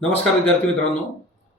नमस्कार विद्यार्थी मित्रांनो.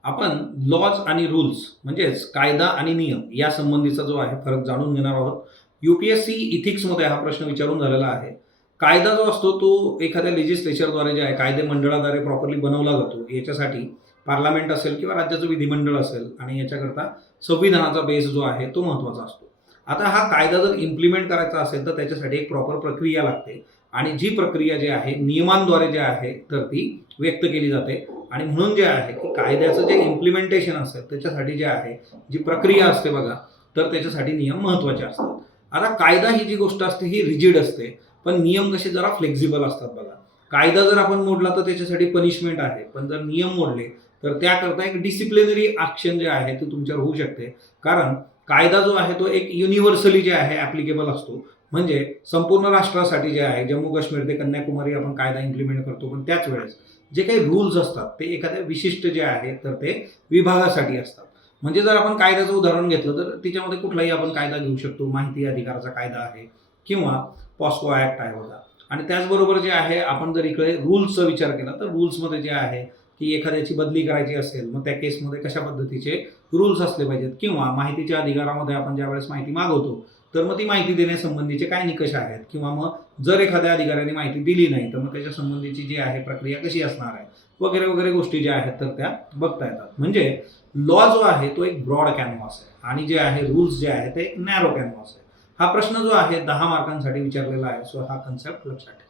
आपण लॉज आणि रूल्स म्हणजेच कायदा आणि नियम या संबंधीचा जो आहे फरक जाणून घेणार आहोत. UPSC इथिक्समध्ये हा प्रश्न विचारून झालेला आहे. कायदा जो असतो तो एखाद्या लेजिस्लेचरद्वारे जे आहे कायदे मंडळाद्वारे प्रॉपरली बनवला जातो. याच्यासाठी पार्लमेंट असेल किंवा राज्याचं विधिमंडळ असेल आणि याच्याकरता संविधानाचा बेस जो आहे तो महत्त्वाचा असतो. आता हा कायदा जर इम्प्लिमेंट करायचा असेल तर त्याच्यासाठी एक प्रॉपर प्रक्रिया लागते आणि जी प्रक्रिया जी आहे नियमांद्वारे जे आहे तर ती व्यक्त केली जाते. आणि म्हणून जे आहे की कायद्याचं जे इम्प्लिमेंटेशन असतं त्याच्यासाठी जे आहे जी प्रक्रिया असते बघा, तर त्याच्यासाठी नियम महत्त्वाचे असतात. आता कायदा ही जी गोष्ट असते ही रिजिड असते, पण नियम कसे जरा फ्लेक्झिबल असतात बघा. कायदा जर आपण मोडला तर त्याच्यासाठी पनिशमेंट आहे, पण जर नियम मोडले तर त्याकरता एक डिसिप्लिनरी ॲक्शन जे आहे ते तुमच्यावर होऊ शकते. कारण कायदा जो आहे तो एक युनिव्हर्सली जे आहे ॲप्लिकेबल असतो. म्हणजे संपूर्ण राष्ट्रासाठी जे आहे जम्मू काश्मीर ते कन्याकुमारी आपण कायदा इम्प्लिमेंट करतो, पण त्याच वेळेस जे काही रूल्स असतात ते एखाद्या विशिष्ट जे आहे तर ते विभागासाठी असतात. म्हणजे जर आपण कायद्याचं उदाहरण घेतलं तर तिच्यामध्ये कुठलाही आपण कायदा घेऊ शकतो. माहिती अधिकाराचा कायदा आहे किंवा पॉस्को ॲक्ट आहे बघा. आणि त्याचबरोबर जे आहे आपण जर इकडे रूल्सचा विचार केला तर रूल्समध्ये जे आहे की एखाद्याची बदली करायची असेल मग त्या केसमध्ये कशा पद्धतीचे रूल्स असले पाहिजेत किंवा माहितीच्या अधिकारामध्ये आपण ज्यावेळेस माहिती मागवतो तर मग ती माहिती देण्यासंबंधीचे काय निकष आहेत किंवा मग जर एखाद्या अधिकाऱ्याने माहिती दिली नाही तर मग त्याच्या संबंधीची जी आहे प्रक्रिया कशी असणार आहे वगैरे वगैरे गोष्टी ज्या आहेत तर त्या बघता येतात. म्हणजे लॉ जो आहे तो एक ब्रॉड कॅनव्हास आहे आणि जे आहे रूल्स जे आहे ते एक नॅरो कॅनव्हास आहे. हा प्रश्न जो आहे 10 मार्कांसाठी विचारलेला आहे. सो हा कन्सेप्ट लक्षात ठेवा.